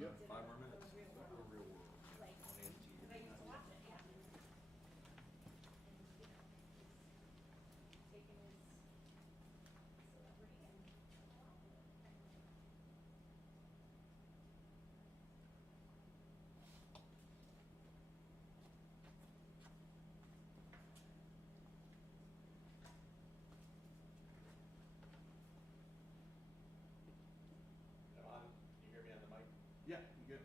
Yep, 5 more minutes. Real world. On NT. Am I on? Can you hear me on the mic? Yeah, you good.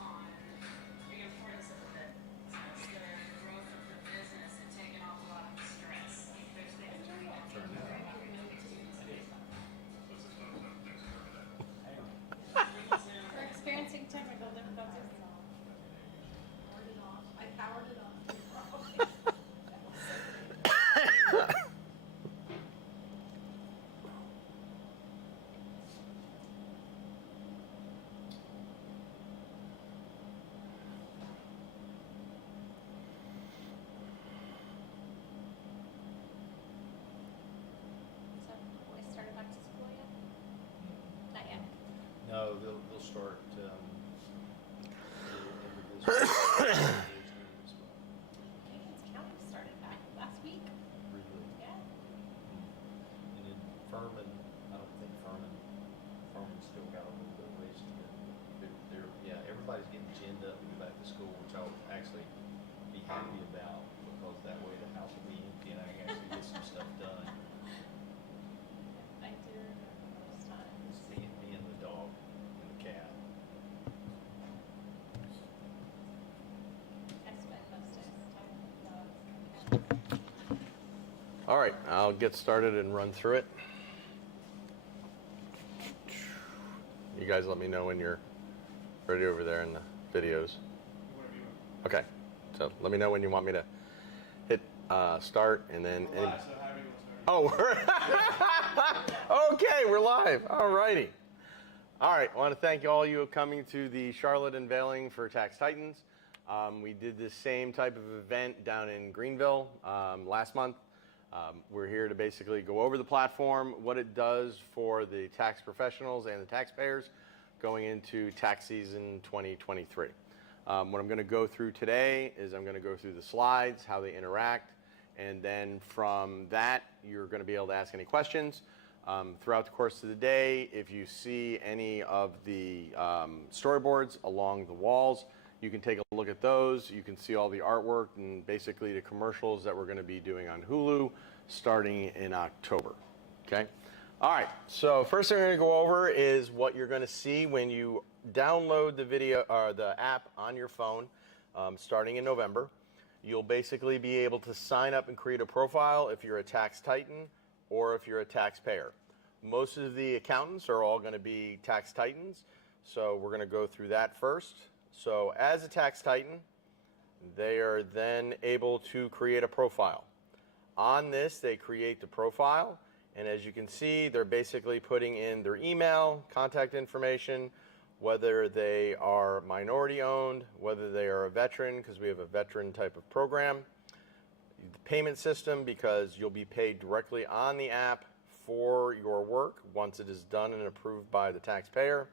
On the importance of the growth of the business and taking off a lot of the stress. There's things that we have to do about students based on. We're experiencing technical difficulties. I powered it on. So, boys started back to school yet? Not yet. No, they'll start the end of this week. Higgins County started back last week. Really. Yeah. And then Furman, I don't think Furman's still got a little bit of ways to go. Yeah, everybody's getting ginned up to go back to school, which I'll actually be happy about because that way the house will be empty and I can actually get some stuff done. I do remember those times. It's me and the dog and the cat. I spent most days talking with dogs. All right, I'll get started and run through it. You guys let me know when you're ready over there in the videos. Okay, so let me know when you want me to hit start and then... Oh, okay, we're live. All righty. All right, I want to thank all you coming to the Charlotte unveiling for Tax Titans. We did this same type of event down in Greenville last month. We're here to basically go over the platform, what it does for the tax professionals and the taxpayers going into tax season 2023. What I'm going to go through today is I'm going to go through the slides, how they interact, and then from that, you're going to be able to ask any questions. Throughout the course of the day, if you see any of the storyboards along the walls, you can take a look at those. You can see all the artwork and basically the commercials that we're going to be doing on Hulu starting in October. Okay? All right, so first thing we're going to go over is what you're going to see when you download the video or the app on your phone starting in November. You'll basically be able to sign up and create a profile if you're a tax titan or if you're a taxpayer. Most of the accountants are all going to be tax titans, so we're going to go through that first. So as a tax titan, they are then able to create a profile. On this, they create the profile, and as you can see, they're basically putting in their email, contact information, whether they are minority owned, whether they are a veteran, because we have a veteran type of program, the payment system, because you'll be paid directly on the app for your work once it is done and approved by the taxpayer,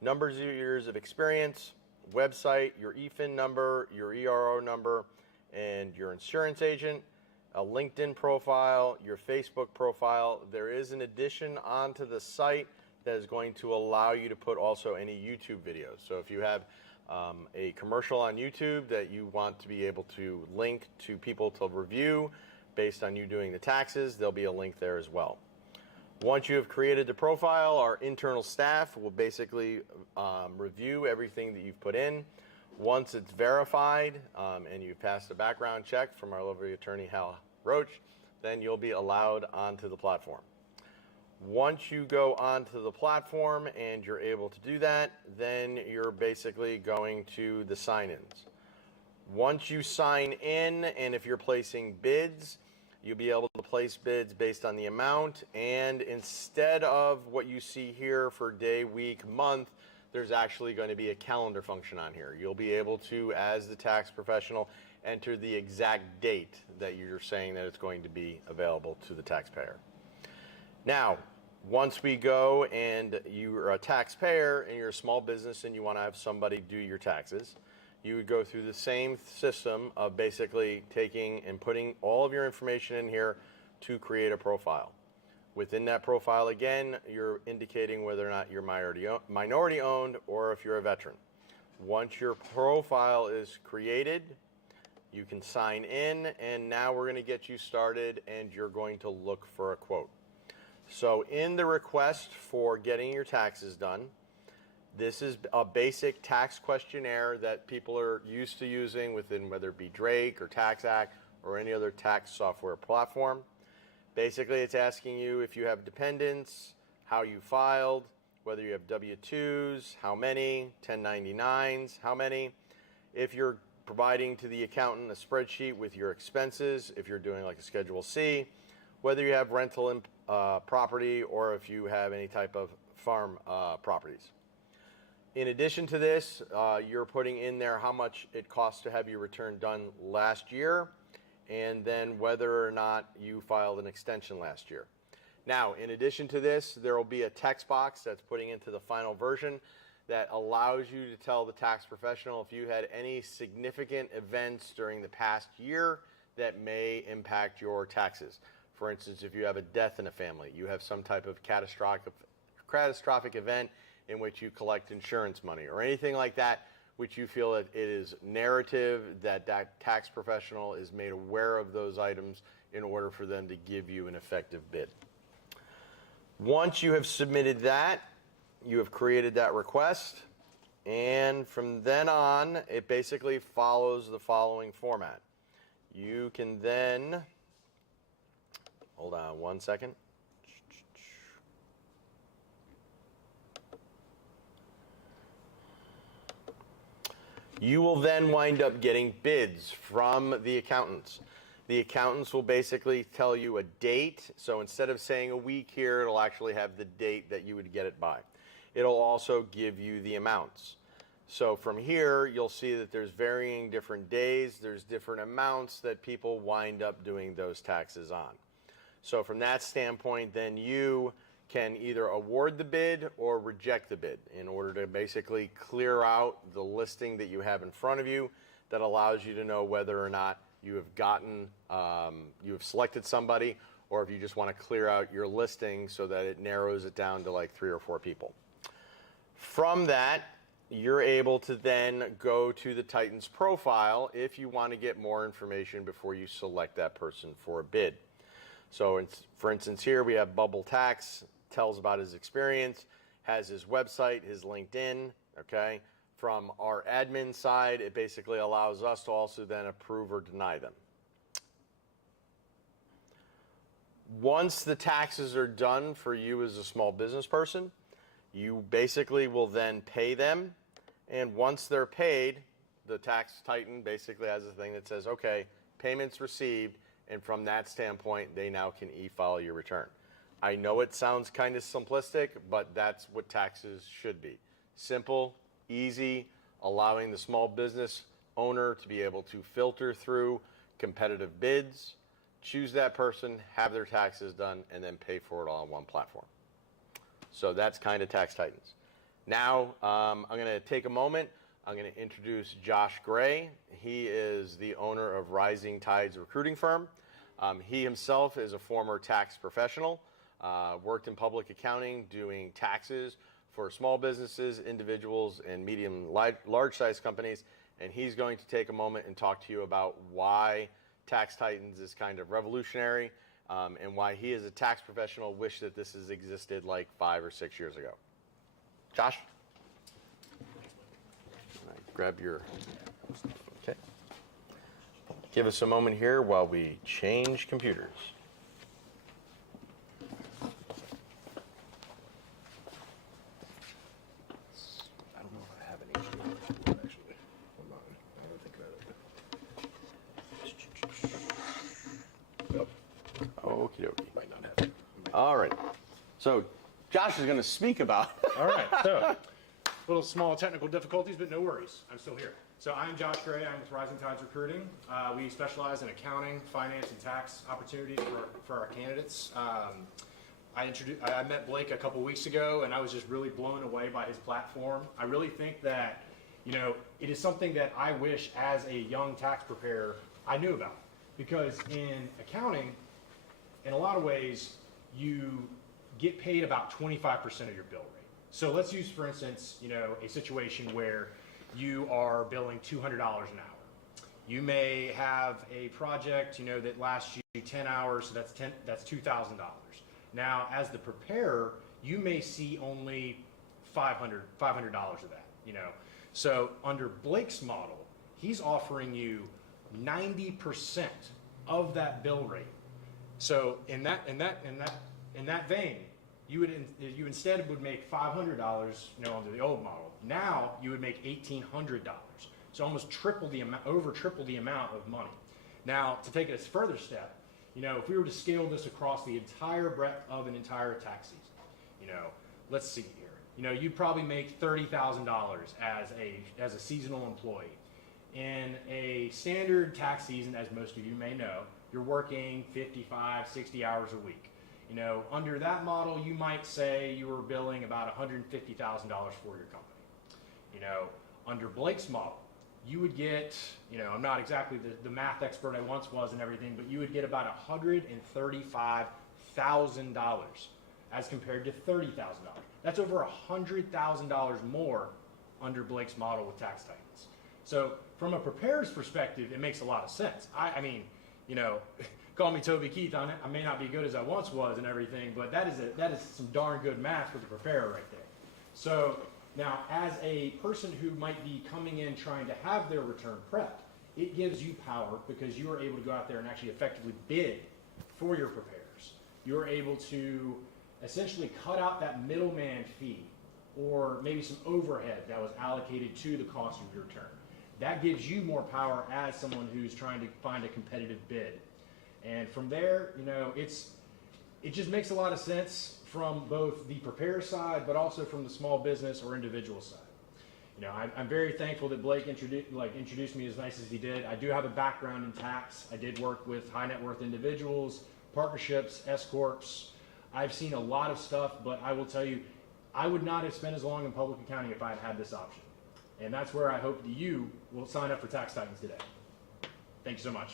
numbers of years of experience, website, your EFIN number, your ERO number, and your insurance agent, a LinkedIn profile, your Facebook profile. There is an addition onto the site that is going to allow you to put also any YouTube videos. So if you have a commercial on YouTube that you want to be able to link to people to review based on you doing the taxes, there'll be a link there as well. Once you have created the profile, our internal staff will basically review everything that you've put in. Once it's verified and you've passed a background check from our lovely attorney, Hal Roach, then you'll be allowed onto the platform. Once you go onto the platform and you're able to do that, then you're basically going to the sign-ins. Once you sign in, and if you're placing bids, you'll be able to place bids based on the amount, and instead of what you see here for day, week, month, there's actually going to be a calendar function on here. You'll be able to, as the tax professional, enter the exact date that you're saying that it's going to be available to the taxpayer. Now, once we go and you're a taxpayer and you're a small business and you want to have somebody do your taxes, you would go through the same system of basically taking and putting all of your information in here to create a profile. Within that profile, again, you're indicating whether or not you're minority owned or if you're a veteran. Once your profile is created, you can sign in, and now we're going to get you started and you're going to look for a quote. So in the request for getting your taxes done, this is a basic tax questionnaire that people are used to using within, whether it be Drake or TaxAct or any other tax software platform. Basically, it's asking you if you have dependents, how you filed, whether you have W-2s, how many, 1099s, how many. If you're providing to the accountant a spreadsheet with your expenses, if you're doing like a Schedule C, whether you have rental property or if you have any type of farm properties. In addition to this, you're putting in there how much it costs to have your return done last year, and then whether or not you filed an extension last year. Now, in addition to this, there will be a text box that's putting into the final version that allows you to tell the tax professional if you had any significant events during the past year that may impact your taxes. For instance, if you have a death in a family, you have some type of catastrophic event in which you collect insurance money or anything like that, which you feel that it is narrative that that tax professional is made aware of those items in order for them to give you an effective bid. Once you have submitted that, you have created that request, and from then on, it basically follows the following format. You can then, hold on one second. You will then wind up getting bids from the accountants. The accountants will basically tell you a date. So instead of saying a week here, it'll actually have the date that you would get it by. It'll also give you the amounts. So from here, you'll see that there's varying different days. There's different amounts that people wind up doing those taxes on. So from that standpoint, then you can either award the bid or reject the bid in order to basically clear out the listing that you have in front of you that allows you to know whether or not you have gotten, you have selected somebody, or if you just want to clear out your listing so that it narrows it down to like 3 or 4 people. From that, you're able to then go to the Titans profile if you want to get more information before you select that person for a bid. So for instance, here we have Bubble Tax, tells about his experience, has his website, his LinkedIn, okay? From our admin side, it basically allows us to also then approve or deny them. Once the taxes are done for you as a small business person, you basically will then pay them, and once they're paid, the Tax Titan basically has a thing that says, okay, payments received, and from that standpoint, they now can e-file your return. I know it sounds kind of simplistic, but that's what taxes should be. Simple, easy, allowing the small business owner to be able to filter through competitive bids, choose that person, have their taxes done, and then pay for it all on one platform. So that's kind of Tax Titans. Now, I'm going to take a moment. I'm going to introduce Josh Gray. He is the owner of Rising Tides Recruiting Firm. He himself is a former tax professional, worked in public accounting doing taxes for small businesses, individuals, and medium, large-sized companies. And he's going to take a moment and talk to you about why Tax Titans is kind of revolutionary, and why he, as a tax professional, wish that this has existed like 5 or 6 years ago. Josh? Grab your, okay. Give us a moment here while we change computers. I don't know if I have any actually. Hold on. I don't think about it. Nope. Okie dokie. Might not have it. All right. So Josh is going to speak about. All right. So, little small technical difficulties, but no worries. I'm still here. So I'm Josh Gray. I'm with Rising Tides Recruiting. We specialize in accounting, finance, and tax opportunities for our candidates. I met Blake a couple weeks ago, and I was just really blown away by his platform. I really think that, it is something that I wish as a young tax preparer I knew about. Because in accounting, in a lot of ways, you get paid about 25% of your bill rate. So let's use, for instance, a situation where you are billing $200 an hour. You may have a project, that lasts you 10 hours, so that's $2,000. Now, as the preparer, you may see only $500 of that, So under Blake's model, he's offering you 90% of that bill rate. So in that vein, you instead would make $500, under the old model. Now you would make $1,800. So almost over triple the amount of money. Now, to take it a further step, if we were to scale this across the entire breadth of an entire tax season, let's see here. You'd probably make $30,000 as a seasonal employee. In a standard tax season, as most of you may know, you're working 55, 60 hours a week. Under that model, you might say you were billing about $150,000 for your company. Under Blake's model, you would get, I'm not exactly the math expert I once was and everything, but you would get about $135,000 as compared to $30,000. That's over $100,000 more under Blake's model with Tax Titans. So from a preparer's perspective, it makes a lot of sense. I mean, call me Toby Keith on it. I may not be good as I once was and everything, but that is some darn good math for the preparer right there. So now, as a person who might be coming in trying to have their return prepped, it gives you power because you are able to go out there and actually effectively bid for your preparers. You're able to essentially cut out that middleman fee or maybe some overhead that was allocated to the cost of your return. That gives you more power as someone who's trying to find a competitive bid. And from there, it just makes a lot of sense from both the preparer side, but also from the small business or individual side. I'm very thankful that Blake introduced me as nice as he did. I do have a background in tax. I did work with high net worth individuals, partnerships, S-corps. I've seen a lot of stuff, but I will tell you, I would not have spent as long in public accounting if I had had this option. And that's where I hope that you will sign up for Tax Titans today. Thank you so much.